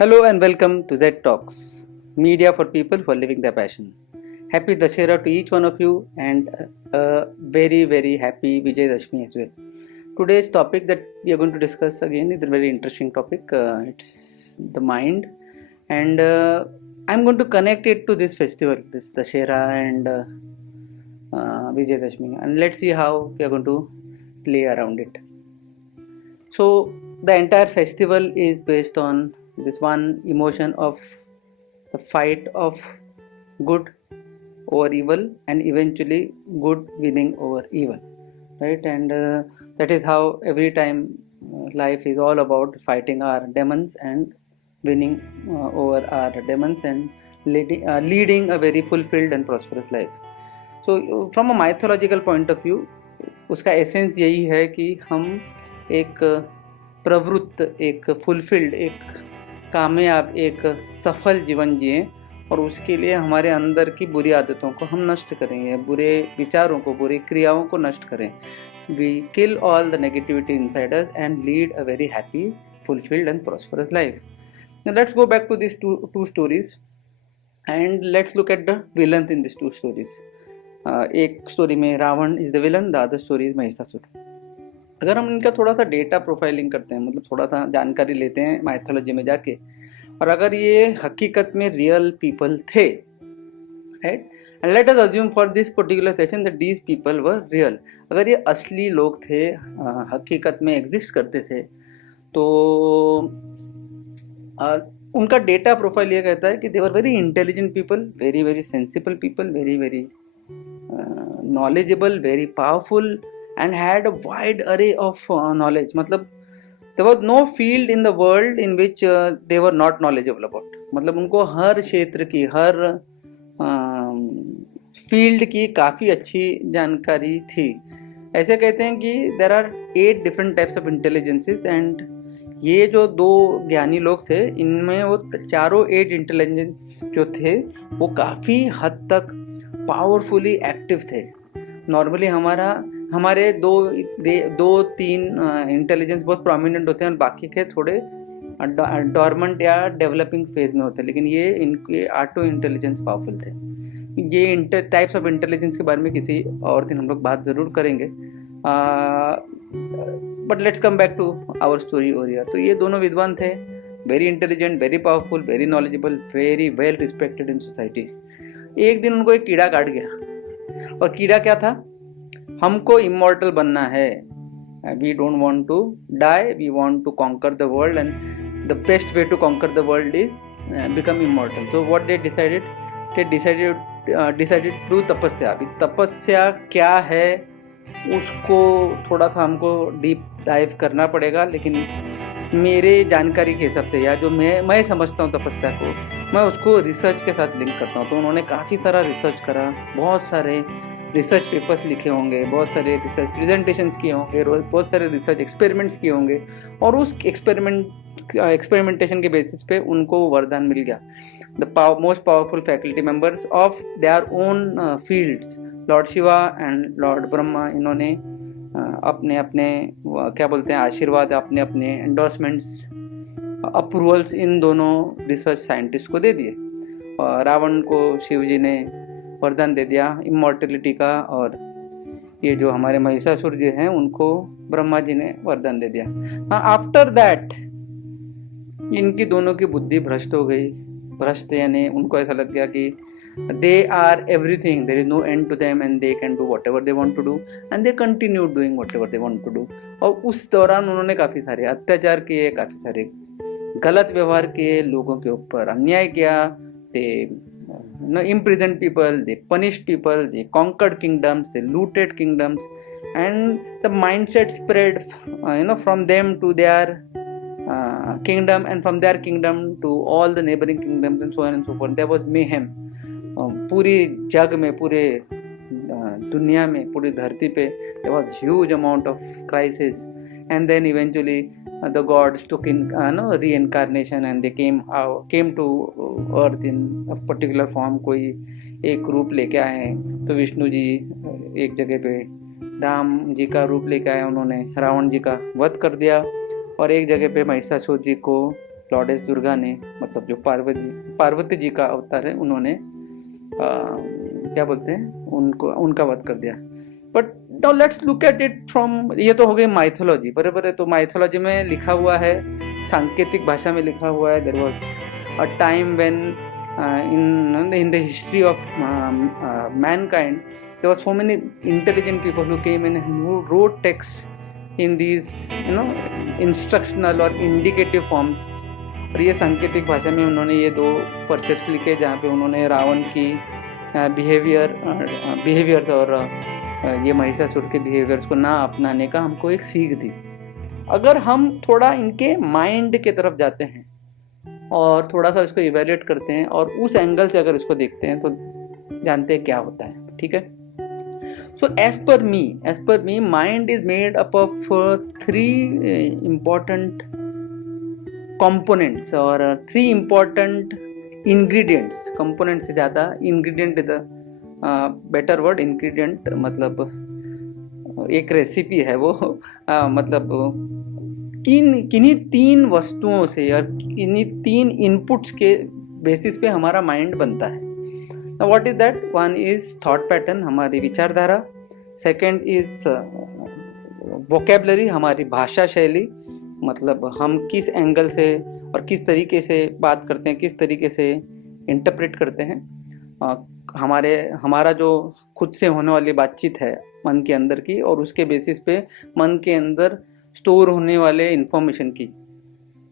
Hello and welcome to Z Talks, media for people who are living their passion. Happy Dashera to each one of you and a very happy Vijay Dashmi as well. Today's topic that we are going to discuss again is a very interesting topic. It's the mind, and I'm going to connect it to this festival, this Dashera and Vijay Dashmi, and let's see how we are going to play around it. So the entire festival is based on this one emotion of the fight of good over evil and eventually good winning over evil, right? And that is how every time life is all about fighting our demons and winning over our demons and leading a very fulfilled and prosperous life. So from a mythological point of view, उसका essence यही है कि हम एक प्रवृत्त, एक fulfilled, एक कामयाब, एक सफल जीवन जिएं और उसके लिए हमारे अंदर की बुरी आदतों को हम नष्ट करेंगे, बुरे विचारों को, बुरी क्रियाओं को नष्ट करें. We kill all the negativity inside us and lead a very happy, fulfilled and prosperous life. Now let's go back to these two stories and let's look at the villains in these two stories. एक story में Ravana is the villain, the other story is Mahishasura. अगर हम इनका थोड़ा सा data profiling करते हैं, मतलब थोड़ा सा जानकारी लेते हैं माइथोलॉजी में जाके, और अगर ये हकीकत में रियल पीपल थे, right, and let us assume for this particular session that these people were real. अगर ये असली लोग थे, हकीकत में एग्जिस्ट करते थे, तो उनका डेटा प्रोफाइल ये कहता है कि they were very intelligent people, very sensible people, very knowledgeable, very powerful and had a wide array of knowledge. मतलब there was no field in the world in which they were not knowledgeable about. मतलब उनको हर क्षेत्र की, हर field की काफ़ी अच्छी जानकारी थी. ऐसे कहते हैं कि there are 8 different types of intelligences and ये जो दो ज्ञानी लोग थे, इनमें वो चारों 8 इंटेलिजेंस जो थे वो काफ़ी हद तक पावरफुली एक्टिव थे. नॉर्मली हमारे दो तीन इंटेलिजेंस बहुत प्रोमिनेंट होते हैं और बाकी के थोड़े डॉर्मेंट या डेवलपिंग फेज में होते हैं, लेकिन ये इनके 8 इंटेलिजेंस पावरफुल थे. ये टाइप्स ऑफ इंटेलिजेंस के बारे में किसी और दिन हम लोग बात ज़रूर करेंगे. But let's come back to our story over here. तो ये दोनों विद्वान थे, very intelligent, very powerful, very knowledgeable, very well respected in society. एक दिन उनको एक कीड़ा काट गया, और कीड़ा क्या था? हमको इमॉर्टल बनना है. We don't want to die, we want to conquer the world and the best way to conquer the world is become immortal. तो व्हाट दे डिसाइडेड टू तपस्या. अभी तपस्या क्या है उसको थोड़ा सा हमको डीप डाइव करना पड़ेगा, लेकिन मेरे जानकारी के हिसाब से या जो मैं समझता हूँ तपस्या को, मैं उसको रिसर्च के साथ लिंक करता हूँ. तो उन्होंने काफ़ी सारा रिसर्च करा, बहुत सारे रिसर्च पेपर्स लिखे होंगे, बहुत सारे रिसर्च प्रेजेंटेशंस किए होंगे, बहुत सारे रिसर्च एक्सपेरिमेंट्स किए होंगे, और उस एक्सपेरिमेंटेशन के बेसिस पे उनको वरदान मिल गया. The most powerful faculty members of their own fields, Lord Shiva and Lord Brahma, इन्होंने अपने अपने क्या बोलते हैं आशीर्वाद, अपने अपने एंडोर्समेंट्स, अप्रूवल्स इन दोनों रिसर्च साइंटिस्ट को दे दिए. रावण को शिव जी ने वरदान दे दिया इमॉर्टलिटी का, और ये जो हमारे महिषासुर जी हैं उनको ब्रह्मा जी ने वरदान दे दिया. आफ्टर दैट इनकी दोनों की बुद्धि भ्रष्ट हो गई. भ्रष्ट यानी उनको ऐसा लग गया कि they are everything, there is no end to them and they can do whatever they want to do and they continue doing whatever they want to do. और उस दौरान उन्होंने काफ़ी सारे अत्याचार किए, काफ़ी सारे गलत व्यवहार किए, लोगों के ऊपर अन्याय किया. they imprisoned people, they punished people, they conquered kingdoms, they looted kingdoms, and the mindset spread from them to their kingdom and from their kingdom to all the neighboring kingdoms and so on and so forth. There was mayhem. पूरी जग में, पूरे दुनिया में, पूरी धरती पे there was huge amount of crisis, and then eventually the gods took in reincarnation and they came to earth in a particular form. कोई एक रूप लेके आए. तो विष्णु जी एक जगह पे राम जी का रूप लेके आए, उन्होंने रावण जी का वध कर दिया, और एक जगह पे महिषासुर जी को लॉर्डेस दुर्गा ने, मतलब जो पार्वती जी का अवतार है, उन्होंने क्या बोलते हैं, उनको उनका वध कर दिया। But now let's look at it from, ये तो हो गई माइथोलॉजी, बराबर है। तो माइथोलॉजी में लिखा हुआ है, सांकेतिक भाषा में लिखा हुआ है, there was a time when in the history of mankind there was so many intelligent people who came in and who wrote texts in these instructional or indicative forms। और ये सांकेतिक भाषा में उन्होंने ये दो परसेप्ट लिखे, जहाँ पे उन्होंने रावण की बिहेवियर्स और ये महिषासुर के बिहेवियर्स को ना अपनाने का हमको एक सीख दी। अगर हम थोड़ा इनके माइंड के तरफ जाते हैं और थोड़ा सा इसको इवेल्युएट करते हैं और उस एंगल से अगर इसको देखते हैं तो जानते हैं क्या होता है, ठीक है। So as per me mind is made up of 3 important components और 3 important ingredients। component से ज़्यादा ingredient is better word. ingredient मतलब एक रेसिपी है वो, मतलब किन्हीं 3 वस्तुओं से और किन्हीं 3 इनपुट्स के बेसिस पे हमारा माइंड बनता है। What is that? One is thought pattern, हमारी विचारधारा। सेकंड इज वोकेबलरी, हमारी भाषा शैली, मतलब हम किस एंगल से और किस तरीके से बात करते हैं, किस तरीके से इंटरप्रेट करते हैं। हमारा जो खुद से होने वाली बातचीत है मन के अंदर की, और उसके बेसिस पे मन के अंदर स्टोर होने वाले इंफॉर्मेशन की।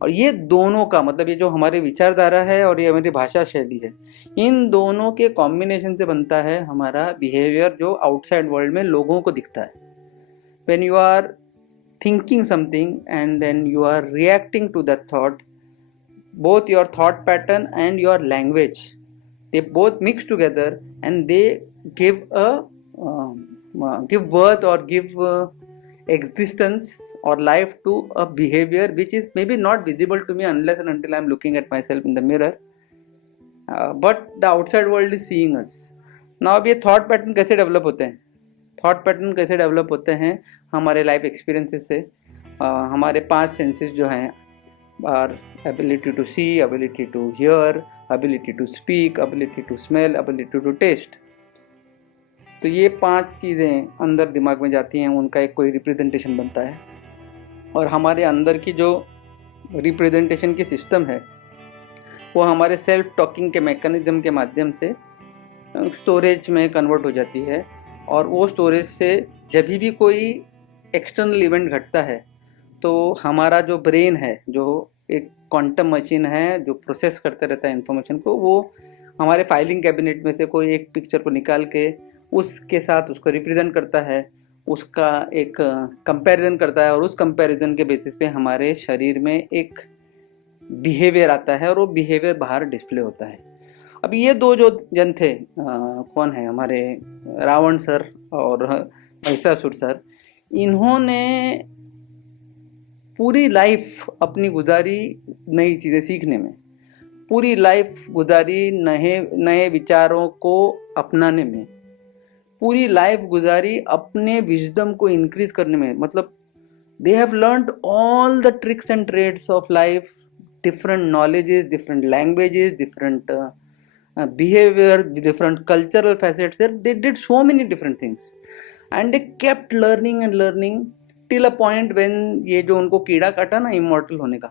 और ये दोनों का मतलब, ये जो हमारी विचारधारा है और ये हमारी भाषा शैली है, इन दोनों के कॉम्बिनेशन से बनता है हमारा बिहेवियर, जो आउटसाइड वर्ल्ड में लोगों को दिखता है। When you are thinking something and then you are reacting to that thought, both your thought pattern and your language, they both mix together and they give birth or give existence or life to a behavior which is maybe not visible to me unless and until I am looking at myself in the mirror, but the outside world is seeing us. Now अब ये thought pattern कैसे develop होते हैं? Thought pattern कैसे develop होते हैं? हमारे life experiences से। हमारे 5 सेंसेस जो हैं, are ability to see, ability to hear, ability to speak, ability to smell, ability to taste। तो ये 5 चीज़ें अंदर दिमाग में जाती हैं, उनका एक कोई रिप्रेजेंटेशन बनता है। और हमारे अंदर की जो रिप्रेजेंटेशन की सिस्टम है, वो हमारे सेल्फ टॉकिंग के मैकेनिज्म के माध्यम से स्टोरेज में कन्वर्ट हो जाती है। और वो स्टोरेज से जब भी कोई एक्सटर्नल इवेंट घटता है, तो हमारा जो ब्रेन है, जो एक क्वांटम मशीन है जो प्रोसेस करते रहता है इन्फॉर्मेशन को, वो हमारे फाइलिंग कैबिनेट में से कोई एक पिक्चर को निकाल के उसके साथ उसको रिप्रेजेंट करता है, उसका एक कंपैरिजन करता है, और उस कंपैरिजन के बेसिस पे हमारे शरीर में एक बिहेवियर आता है और वो बिहेवियर बाहर डिस्प्ले होता है। अब ये 2 जो जन थे, कौन है, हमारे रावण सर और महिषासुर सर, इन्होंने पूरी लाइफ अपनी गुजारी नई चीज़ें सीखने में, पूरी लाइफ गुजारी नए विचारों को अपनाने में, पूरी लाइफ गुजारी अपने विजडम को इंक्रीज करने में। मतलब they have learned all the tricks and trades of life, different knowledges, different languages, different behavior, different cultural facets there. They did so many different things and they kept learning and learning till a point when ये जो उनको कीड़ा काटा ना immortal होने का,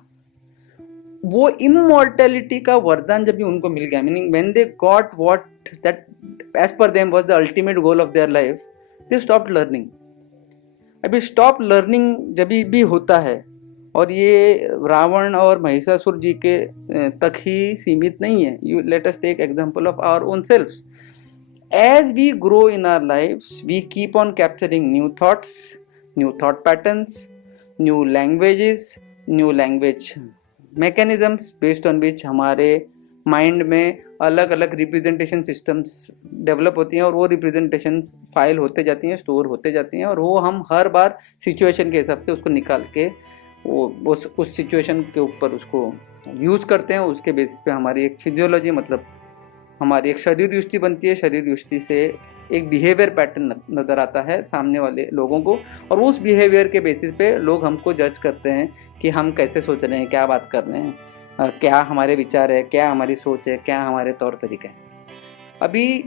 वो immortality का वरदान जब भी उनको मिल गया, meaning when they got what that as per them was the ultimate goal of their life, they stopped learning। अभी स्टॉप लर्निंग जब भी होता है, और ये रावण और महिषासुर जी के तक ही सीमित नहीं है। You let us take example of our own selves. As we grow in our lives, we keep on capturing new thoughts, new thought patterns, new languages, new language mechanisms based on which हमारे mind में अलग अलग representation systems develop होती हैं, और वो representation file होते जाती हैं, स्टोर होते जाती हैं, और वो हम हर बार सिचुएशन के हिसाब से उसको निकाल के वो उस सिचुएशन के ऊपर उसको यूज़ करते हैं। उसके बेसिस पे हमारी एक फिजियोलॉजी, मतलब हमारी एक शरीर दृष्टि बनती है। शरीर दृष्टि से एक बिहेवियर पैटर्न नज़र आता है सामने वाले लोगों को, और उस बिहेवियर के बेसिस पे लोग हमको जज करते हैं कि हम कैसे सोच रहे हैं, क्या बात कर रहे हैं, क्या हमारे विचार है, क्या हमारी सोच है, क्या हमारे तौर तरीके हैं। अभी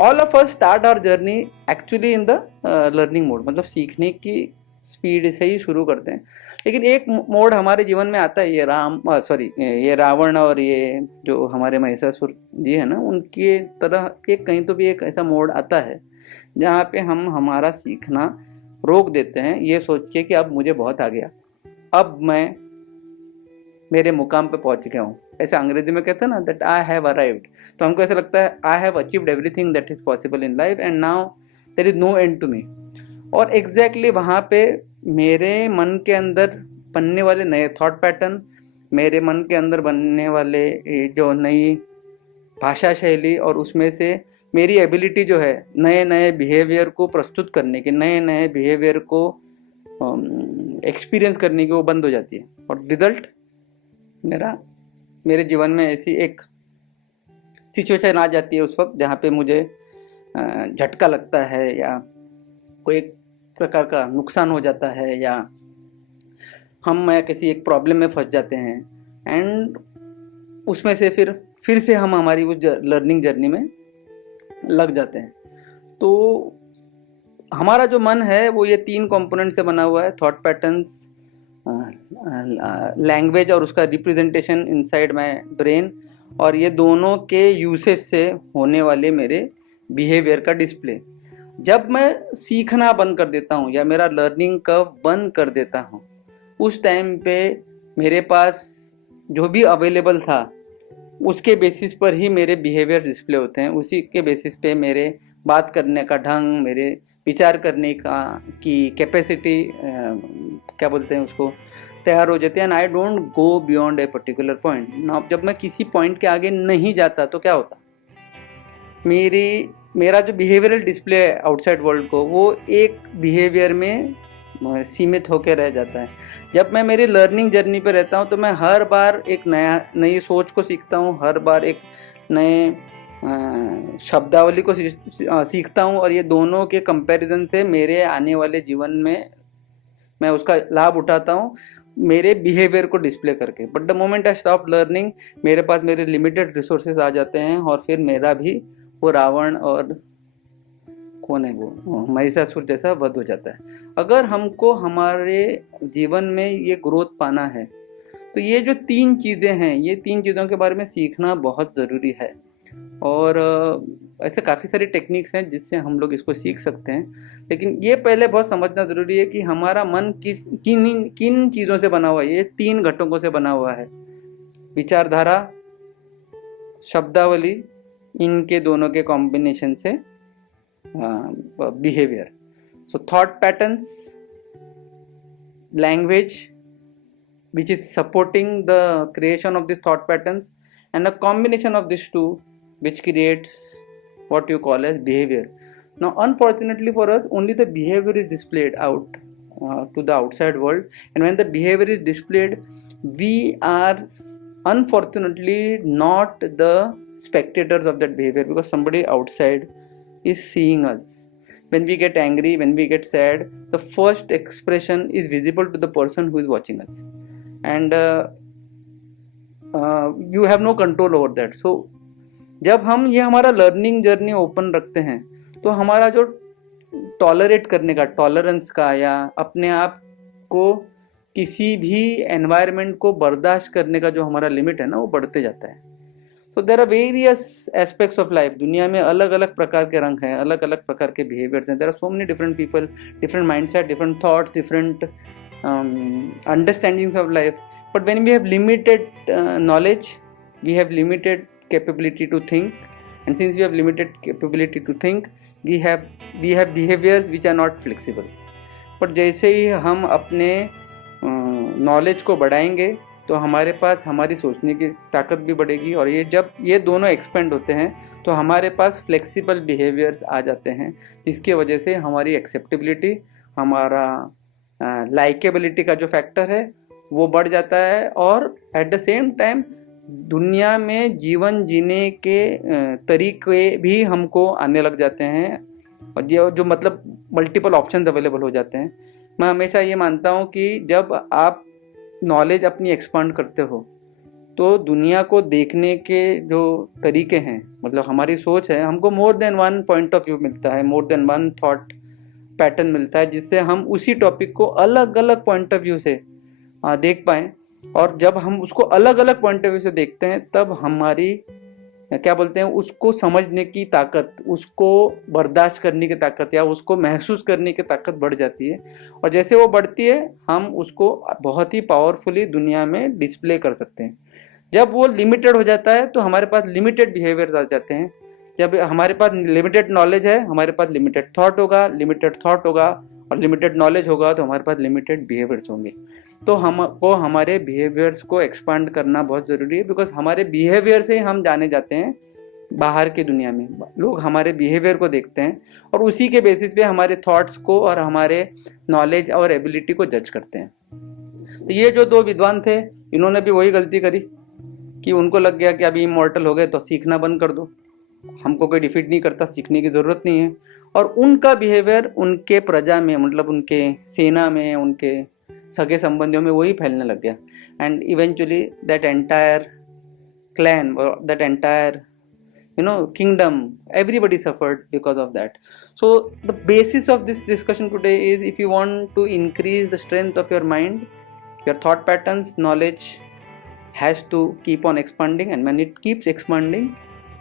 all of us start our journey actually in the learning mode, मतलब सीखने की स्पीड से ही शुरू करते हैं। लेकिन एक मोड हमारे जीवन में आता है, ये रावण और ये जो हमारे महिषासुर जी है ना, उनके तरह एक कहीं तो भी एक ऐसा मोड आता है जहाँ पे हम हमारा सीखना रोक देते हैं, ये सोच के कि अब मुझे बहुत आ गया, अब मैं मेरे मुकाम पे पहुंच गया हूँ। ऐसे अंग्रेजी में कहते हैं ना, दैट आई हैव अराइव्ड। तो हमको ऐसा लगता है I have achieved everything that is possible in life and now there is no end to me. और एग्जैक्टली वहाँ पे मेरे मन के अंदर बनने वाले नए थॉट पैटर्न, मेरे मन के अंदर बनने वाले जो नई भाषा शैली, और उसमें से मेरी एबिलिटी जो है नए नए बिहेवियर को प्रस्तुत करने की, नए नए बिहेवियर को एक्सपीरियंस करने की, वो बंद हो जाती है। और रिजल्ट मेरे जीवन में ऐसी एक सिचुएशन आ जाती है उस वक्त जहाँ पे मुझे झटका लगता है, या कोई एक प्रकार का नुकसान हो जाता है, या हम किसी एक प्रॉब्लम में फंस जाते हैं, एंड उसमें से फिर से हम हमारी उस लर्निंग जर्नी में लग जाते हैं। तो हमारा जो मन है वो ये 3 कंपोनेंट से बना हुआ है, थॉट पैटर्न्स, लैंग्वेज और उसका रिप्रेजेंटेशन इनसाइड माय ब्रेन, और ये दोनों के यूसेज से होने वाले मेरे बिहेवियर का डिस्प्ले। जब मैं सीखना बंद कर देता हूँ या मेरा लर्निंग कर्व बंद कर देता हूँ, उस टाइम पे मेरे पास जो भी अवेलेबल था उसके बेसिस पर ही मेरे बिहेवियर डिस्प्ले होते हैं। उसी के बेसिस पे मेरे बात करने का ढंग, मेरे विचार करने का की कैपेसिटी, क्या बोलते हैं उसको, तैयार हो जाती है। And I don't go beyond a particular point. Now जब मैं किसी पॉइंट के आगे नहीं जाता तो क्या होता, मेरा जो बिहेवियरल डिस्प्ले है आउटसाइड वर्ल्ड को, वो एक बिहेवियर में सीमित होकर रह जाता है। जब मैं मेरी लर्निंग जर्नी पे रहता हूँ तो मैं हर बार एक नई सोच को सीखता हूँ, हर बार एक नए शब्दावली को सीखता हूँ, और ये दोनों के कंपैरिजन से मेरे आने वाले जीवन में मैं उसका लाभ उठाता हूँ मेरे बिहेवियर को डिस्प्ले करके। But the moment I stop learning, मेरे पास मेरे लिमिटेड रिसोर्सेज आ जाते हैं, और फिर मेरा भी वो रावण और कौन है वो महिषासुर जैसा वध हो जाता है। अगर हमको हमारे जीवन में ये ग्रोथ पाना है तो ये जो 3 चीज़ें हैं, ये 3 चीज़ों के बारे में सीखना बहुत ज़रूरी है। और ऐसे काफ़ी सारी टेक्निक्स हैं जिससे हम लोग इसको सीख सकते हैं, लेकिन ये पहले बहुत समझना ज़रूरी है कि हमारा मन किन चीज़ों से बना हुआ है। ये 3 घटकों से बना हुआ है, विचारधारा, शब्दावली, इनके दोनों के कॉम्बिनेशन से behavior. So thought patterns, language which is supporting the creation of these thought patterns, and a combination of these two which creates what you call as behavior. Now unfortunately for us, only the behavior is displayed out to the outside world, and when the behavior is displayed, we are unfortunately not the spectators of that behavior, because somebody outside is seeing us. When we get angry, when we get sad, the first expression is visible to the person who is watching us, and you have no control over that. So जब हम ये हमारा learning journey open रखते हैं तो हमारा जो tolerate करने का, टॉलरेंस का, या अपने आप को किसी भी एनवायरनमेंट को बर्दाश्त करने का जो हमारा लिमिट है ना, वो बढ़ते जाता है। तो there are various aspects of life. दुनिया में अलग अलग प्रकार के रंग हैं, अलग अलग प्रकार के बिहेवियर्स हैं। There are so many different people, different mindset, different thoughts, different understandings of life. But when we have limited knowledge, we have limited capability to think, and since we have limited capability to think, we have behaviors which are not flexible. but जैसे ही हम अपने knowledge को बढ़ाएंगे तो हमारे पास हमारी सोचने की ताकत भी बढ़ेगी, और जब ये दोनों एक्सपेंड होते हैं तो हमारे पास फ्लेक्सिबल बिहेवियर्स आ जाते हैं, जिसकी वजह से हमारी एक्सेप्टेबिलिटी, हमारा लाइकेबिलिटी का जो फैक्टर है वो बढ़ जाता है, और एट द सेम टाइम दुनिया में जीवन जीने के तरीके भी हमको आने लग जाते हैं, और जो मतलब मल्टीपल ऑप्शंस अवेलेबल हो जाते हैं। मैं हमेशा ये मानता हूँ कि जब आप नॉलेज अपनी एक्सपांड करते हो तो दुनिया को देखने के जो तरीके हैं, मतलब हमारी सोच है, हमको more than one point of view मिलता है, more than one thought pattern मिलता है, जिससे हम उसी टॉपिक को अलग अलग पॉइंट ऑफ व्यू से देख पाए। और जब हम उसको अलग अलग पॉइंट ऑफ व्यू से देखते हैं, तब हमारी क्या बोलते हैं, उसको समझने की ताकत, उसको बर्दाश्त करने की ताकत, या उसको महसूस करने की ताकत बढ़ जाती है। और जैसे वो बढ़ती है, हम उसको बहुत ही पावरफुली दुनिया में डिस्प्ले कर सकते हैं। जब वो लिमिटेड हो जाता है तो हमारे पास लिमिटेड बिहेवियर्स आ जाते हैं। जब हमारे पास लिमिटेड नॉलेज है, हमारे पास लिमिटेड थॉट होगा, लिमिटेड थॉट होगा और लिमिटेड नॉलेज होगा, तो हमारे पास लिमिटेड बिहेवियर्स होंगे। तो हमको हमारे बिहेवियर्स को एक्सपांड करना बहुत ज़रूरी है, बिकॉज हमारे बिहेवियर से हम जाने जाते हैं बाहर की दुनिया में। लोग हमारे बिहेवियर को देखते हैं और उसी के बेसिस पे हमारे थॉट्स को और हमारे नॉलेज और एबिलिटी को जज करते हैं। तो ये जो दो विद्वान थे, इन्होंने भी वही गलती करी कि उनको लग गया कि अभी इमॉर्टल हो गए तो सीखना बंद कर दो, हमको कोई डिफीट नहीं करता, सीखने की ज़रूरत नहीं है। और उनका बिहेवियर उनके प्रजा में, मतलब उनके सेना में, उनके सगे संबंधियों में वही फैलने लग गया। And eventually that entire clan or that entire kingdom, everybody suffered because of that. So the basis of this discussion today is, if you want to increase the strength of your mind, your thought patterns, knowledge has to keep on expanding, and when it keeps expanding,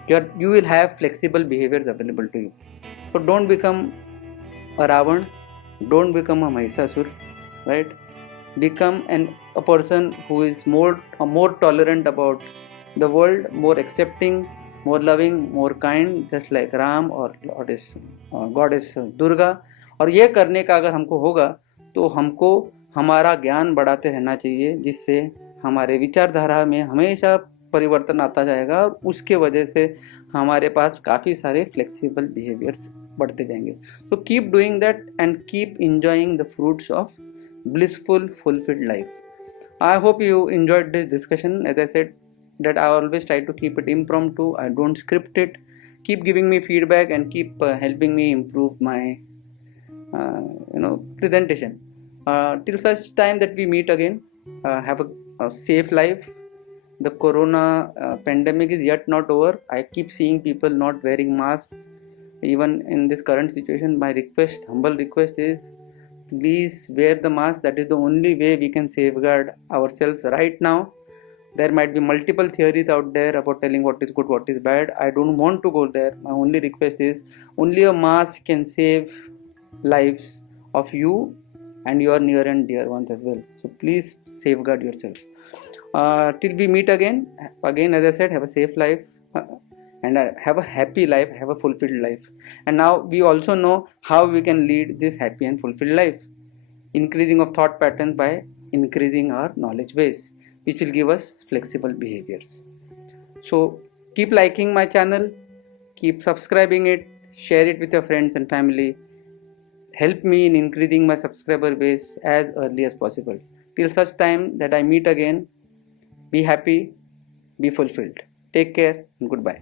you will have flexible behaviors available to you. So don't become a Ravan, don't become a Mahishasur, right? Become a person who is more tolerant about the world, more accepting, more loving, more kind, just like Ram or goddess Durga. और ये करने का अगर हमको होगा, तो हमको हमारा ज्ञान बढ़ाते रहना चाहिए, जिससे हमारे विचारधारा में हमेशा परिवर्तन आता जाएगा, और उसके वजह से हमारे पास काफ़ी सारे फ्लेक्सिबल बिहेवियर्स बढ़ते जाएंगे। तो keep doing that and keep enjoying the fruits of blissful fulfilled life. I hope you enjoyed this discussion. As I said, that I always try to keep it impromptu, I don't script it. Keep giving me feedback and keep helping me improve my presentation. Till such time that we meet again, have a safe life. The corona pandemic is yet not over. I keep seeing people not wearing masks even in this current situation. My humble request is, please wear the mask. That is the only way we can safeguard ourselves right now. There might be multiple theories out there about telling what is good, what is bad. I don't want to go there. My only request is, only a mask can save lives of you and your near and dear ones as well. So please safeguard yourself. Till we meet again, as I said, have a safe life and have a happy life, have a fulfilled life. And now we also know how we can lead this happy and fulfilled life. Increasing of thought patterns by increasing our knowledge base, which will give us flexible behaviors. So keep liking my channel, keep subscribing it, share it with your friends and family. Help me in increasing my subscriber base as early as possible. Till such time that I meet again, be happy, be fulfilled. Take care and goodbye.